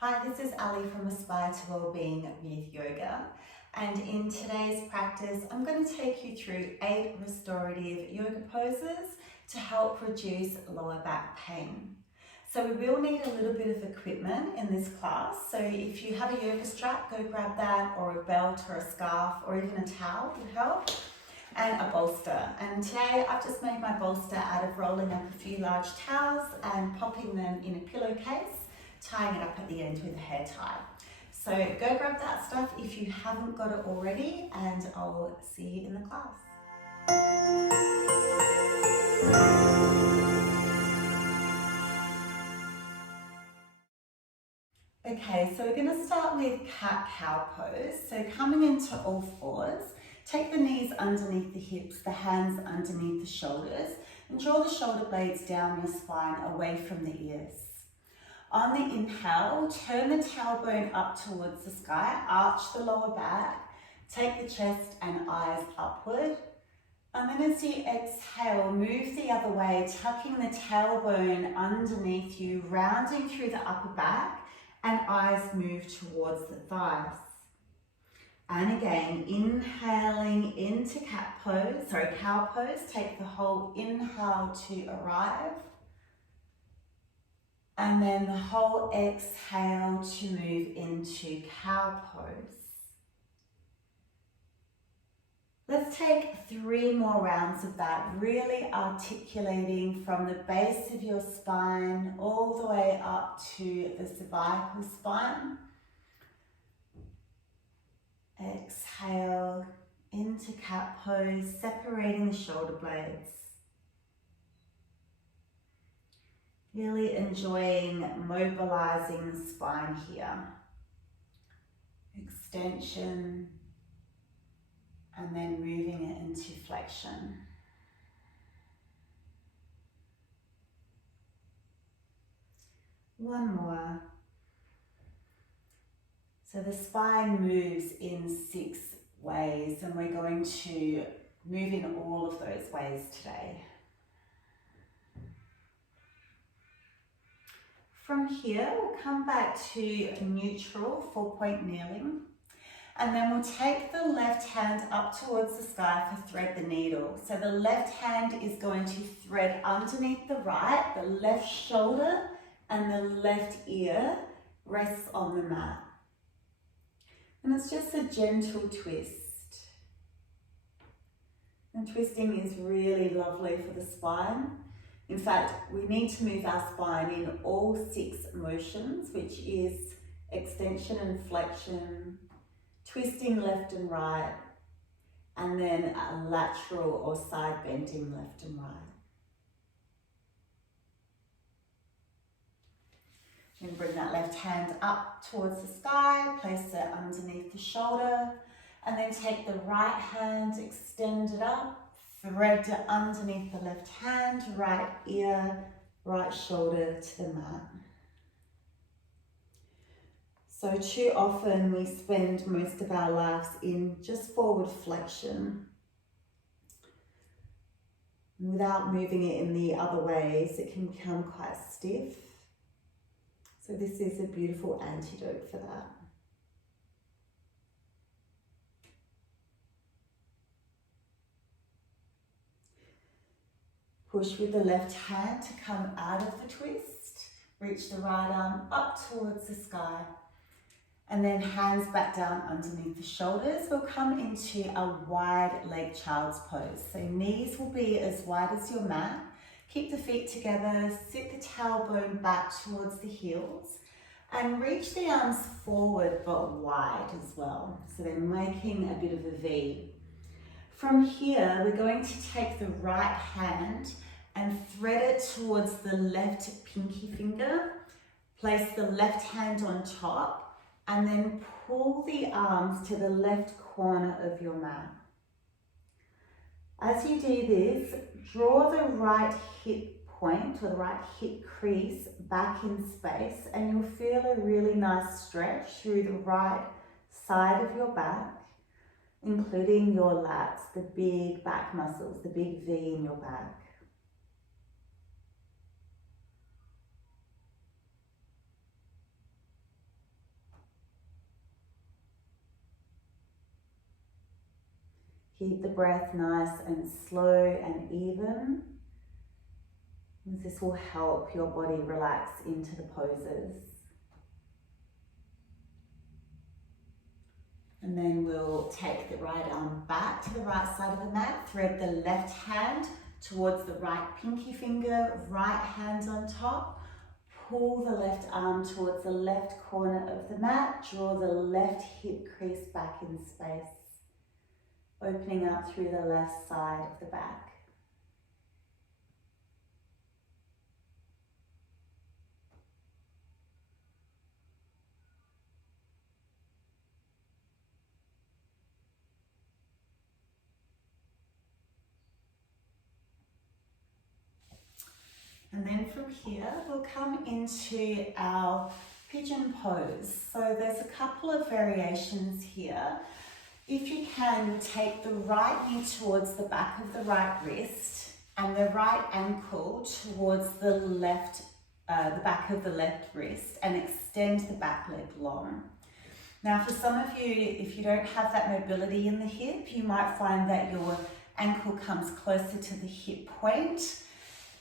Hi, this is Alli from Aspire to Wellbeing with Yoga, and in today's practice I'm going to take you through 8 restorative yoga poses to help reduce lower back pain. So we will need a little bit of equipment in this class, so if you have a yoga strap, go grab that, or a belt or a scarf or even a towel would help, and a bolster. And today I've just made my bolster out of rolling up a few large towels and popping them in a pillowcase, tying it up at the end with a hair tie. So go grab that stuff if you haven't got it already, and I'll see you in the class. Okay, so we're going to start with cat-cow pose. So coming into all fours, take the knees underneath the hips, the hands underneath the shoulders, and draw the shoulder blades down your spine away from the ears. On the inhale, turn the tailbone up towards the sky, arch the lower back, take the chest and eyes upward. And then as you exhale, move the other way, tucking the tailbone underneath you, rounding through the upper back, and eyes move towards the thighs. And again, inhaling into cow pose, take the whole inhale to arrive. And then the whole exhale to move into cow pose. Let's take 3 more rounds of that, really articulating from the base of your spine all the way up to the cervical spine. Exhale into cat pose, separating the shoulder blades. Really enjoying mobilizing the spine here. Extension, and then moving it into flexion. One more. So the spine moves in 6 ways, and we're going to move in all of those ways today. From here, we'll come back to neutral 4-point kneeling, and then we'll take the left hand up towards the sky for thread the needle. So the left hand is going to thread underneath the right, the left shoulder and the left ear rests on the mat. And it's just a gentle twist. And twisting is really lovely for the spine. In fact, we need to move our spine in all 6 motions, which is extension and flexion, twisting left and right, and then a lateral or side bending left and right. Then bring that left hand up towards the sky, place it underneath the shoulder, and then take the right hand, extend it up, thread it underneath the left hand, right ear, right shoulder to the mat. So too often we spend most of our lives in just forward flexion. Without moving it in the other ways, it can become quite stiff. So this is a beautiful antidote for that. Push with the left hand to come out of the twist. Reach the right arm up towards the sky. And then hands back down underneath the shoulders. We'll come into a wide leg child's pose. So knees will be as wide as your mat. Keep the feet together, sit the tailbone back towards the heels, and reach the arms forward but wide as well. So they're making a bit of a V. From here, we're going to take the right hand and thread it towards the left pinky finger. Place the left hand on top and then pull the arms to the left corner of your mat. As you do this, draw the right hip point or the right hip crease back in space, and you'll feel a really nice stretch through the right side of your back, including your lats, the big back muscles, the big V in your back. Keep the breath nice and slow and even. This will help your body relax into the poses. And then we'll take the right arm back to the right side of the mat, thread the left hand towards the right pinky finger, right hand on top. Pull the left arm towards the left corner of the mat, draw the left hip crease back in space, opening up through the left side of the back. And then from here, we'll come into our pigeon pose. So there's a couple of variations here. If you can, take the right knee towards the back of the right wrist and the right ankle towards the left, the back of the left wrist, and extend the back leg long. Now, for some of you, if you don't have that mobility in the hip, you might find that your ankle comes closer to the hip point,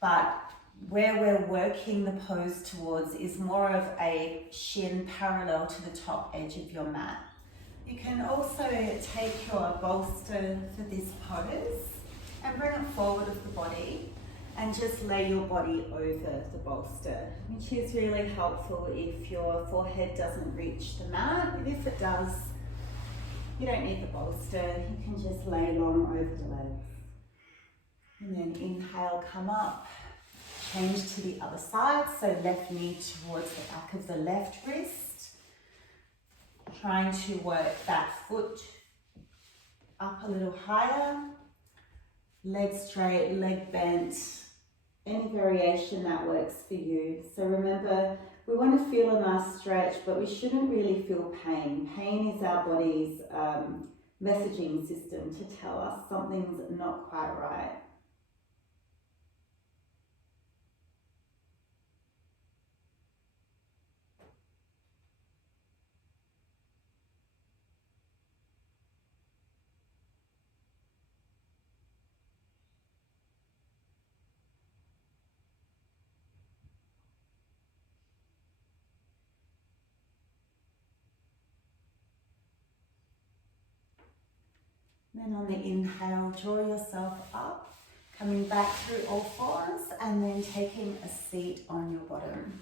but where we're working the pose towards is more of a shin parallel to the top edge of your mat. You can also take your bolster for this pose and bring it forward of the body and just lay your body over the bolster, which is really helpful if your forehead doesn't reach the mat. But if it does, you don't need the bolster. You can just lay long over the legs. And then inhale, come up. Change to the other side, so left knee towards the back of the left wrist. Trying to work that foot up a little higher. Leg straight, leg bent. Any variation that works for you. So remember, we want to feel a nice stretch, but we shouldn't really feel pain. Pain is our body's messaging system to tell us something's not quite right. Then on the inhale, draw yourself up, coming back through all fours and then taking a seat on your bottom.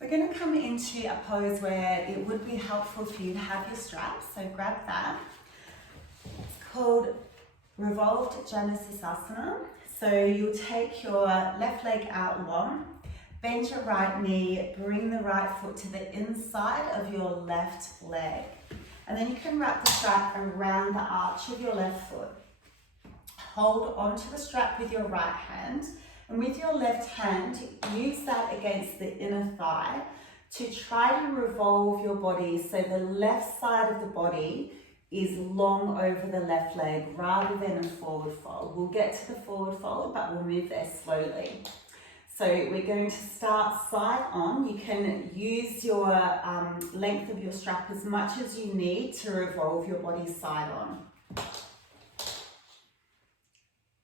We're going to come into a pose where it would be helpful for you to have your straps, so grab that. It's called Revolved Janusasana. So you'll take your left leg out long, bend your right knee, bring the right foot to the inside of your left leg. And then you can wrap the strap around the arch of your left foot. Hold onto the strap with your right hand, and with your left hand, use that against the inner thigh to try to revolve your body so the left side of the body is long over the left leg rather than a forward fold. We'll get to the forward fold, but we'll move there slowly. So we're going to start side on. You can use your length of your strap as much as you need to revolve your body side on.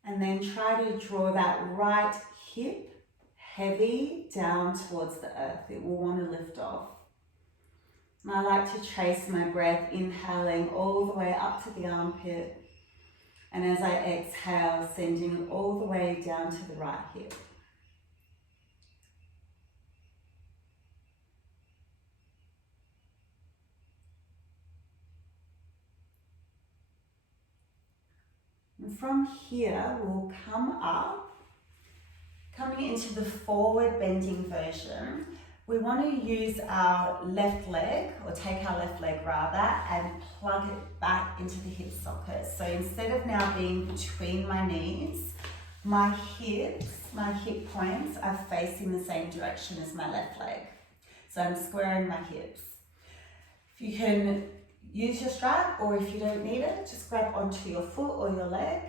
And then try to draw that right hip heavy down towards the earth. It will want to lift off. And I like to trace my breath, inhaling all the way up to the armpit. And as I exhale, sending all the way down to the right hip. And from here, we'll come up, coming into the forward bending version. We want to use our left leg, or take our left leg rather, and plug it back into the hip socket. So instead of now being between my knees, my hip points are facing the same direction as my left leg. So I'm squaring my hips. If you can use your strap, or if you don't need it, just grab onto your foot or your leg.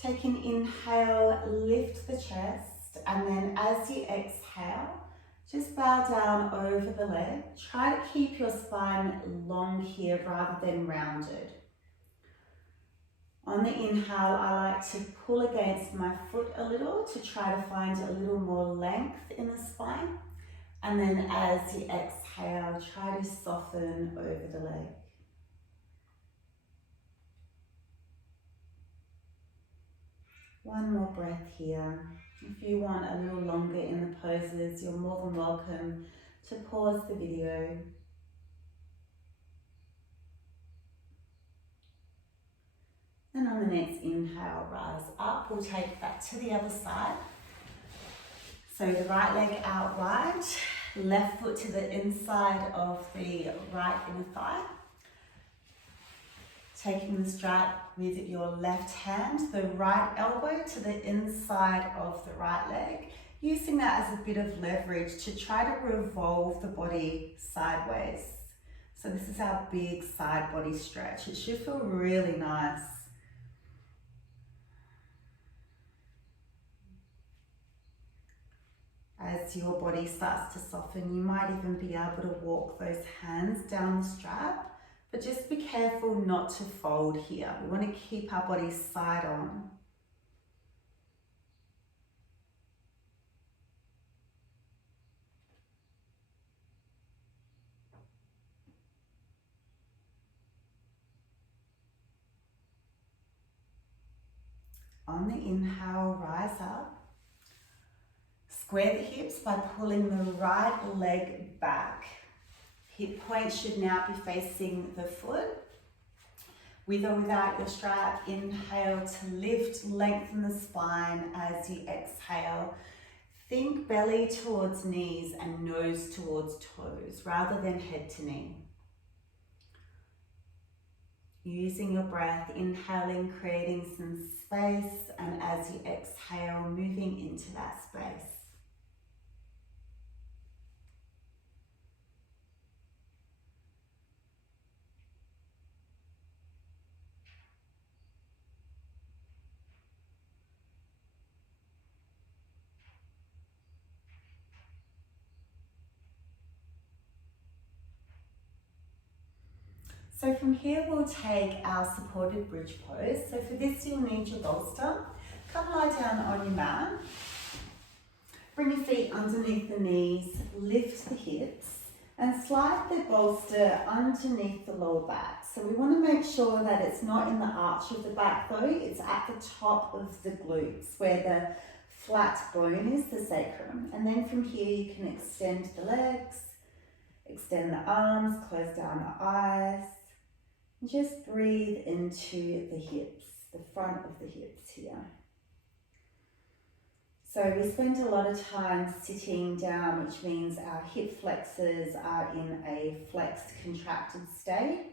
Take an inhale, lift the chest, and then as you exhale, just bow down over the leg. Try to keep your spine long here rather than rounded. On the inhale, I like to pull against my foot a little to try to find a little more length in the spine. And then as you exhale, try to soften over the leg. One more breath here. If you want a little longer in the poses, you're more than welcome to pause the video. And on the next inhale, rise up. We'll take that to the other side. So the right leg out wide, left foot to the inside of the right inner thigh. Taking the strap with your left hand, the right elbow to the inside of the right leg, using that as a bit of leverage to try to revolve the body sideways. So this is our big side body stretch. It should feel really nice. As your body starts to soften, you might even be able to walk those hands down the strap. But just be careful not to fold here. We want to keep our body side on. On the inhale, rise up. Square the hips by pulling the right leg back. Hip points should now be facing the foot. With or without your strap, inhale to lift, lengthen the spine as you exhale. Think belly towards knees and nose towards toes rather than head to knee. Using your breath, inhaling, creating some space, and as you exhale, moving into that space. So from here, we'll take our supported bridge pose. So for this, you'll need your bolster. Come lie down on your mat. Bring your feet underneath the knees, lift the hips, and slide the bolster underneath the lower back. So we want to make sure that it's not in the arch of the back though, it's at the top of the glutes where the flat bone is, the sacrum. And then from here, you can extend the legs, extend the arms, close down the eyes. Just breathe into the hips, the front of the hips here. So we spend a lot of time sitting down, which means our hip flexors are in a flexed, contracted state.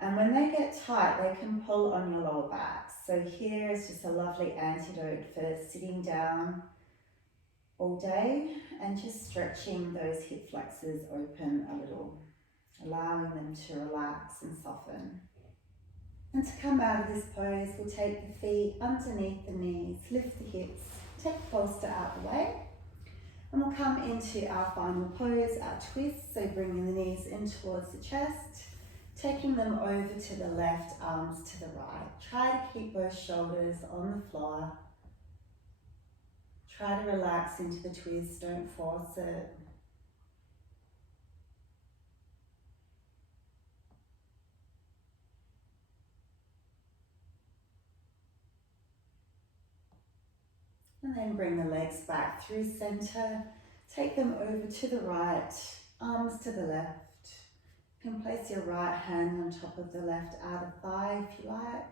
And when they get tight, they can pull on your lower back. So here is just a lovely antidote for sitting down all day and just stretching those hip flexors open a little, allowing them to relax and soften. And to come out of this pose, we'll take the feet underneath the knees, lift the hips, take the bolster out the way, and we'll come into our final pose, our twist. So bringing the knees in towards the chest, taking them over to the left, arms to the right. Try to keep both shoulders on the floor. Try to relax into the twist, don't force it. And then bring the legs back through center. Take them over to the right, arms to the left. You can place your right hand on top of the left outer thigh if you like.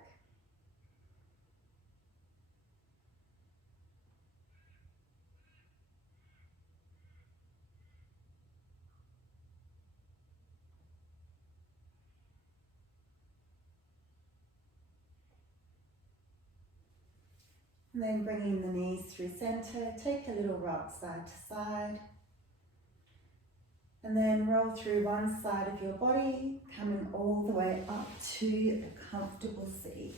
And then bringing the knees through center, take a little rock side to side. And then roll through one side of your body, coming all the way up to a comfortable seat.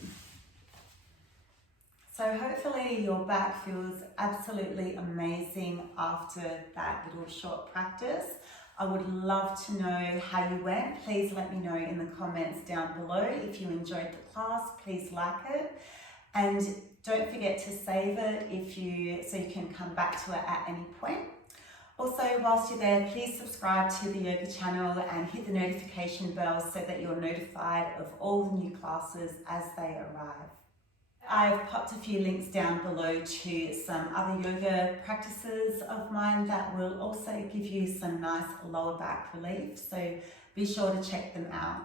So hopefully your back feels absolutely amazing after that little short practice. I would love to know how you went. Please let me know in the comments down below. If you enjoyed the class, please like it. And don't forget to save it so you can come back to it at any point. Also, whilst you're there, please subscribe to the yoga channel and hit the notification bell so that you're notified of all the new classes as they arrive. I've popped a few links down below to some other yoga practices of mine that will also give you some nice lower back relief, so be sure to check them out.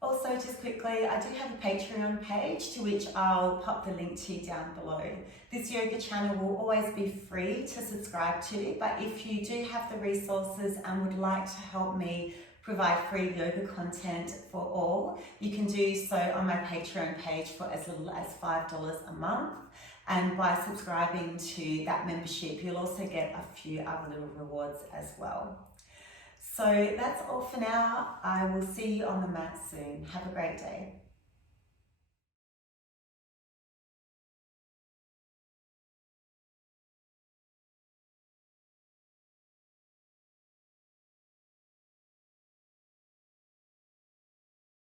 Also, just quickly, I do have a Patreon page to which I'll pop the link to down below. This yoga channel will always be free to subscribe to, but if you do have the resources and would like to help me provide free yoga content for all, you can do so on my Patreon page for as little as $5 a month. And by subscribing to that membership, you'll also get a few other little rewards as well. So that's all for now. I will see you on the mat soon. Have a great day.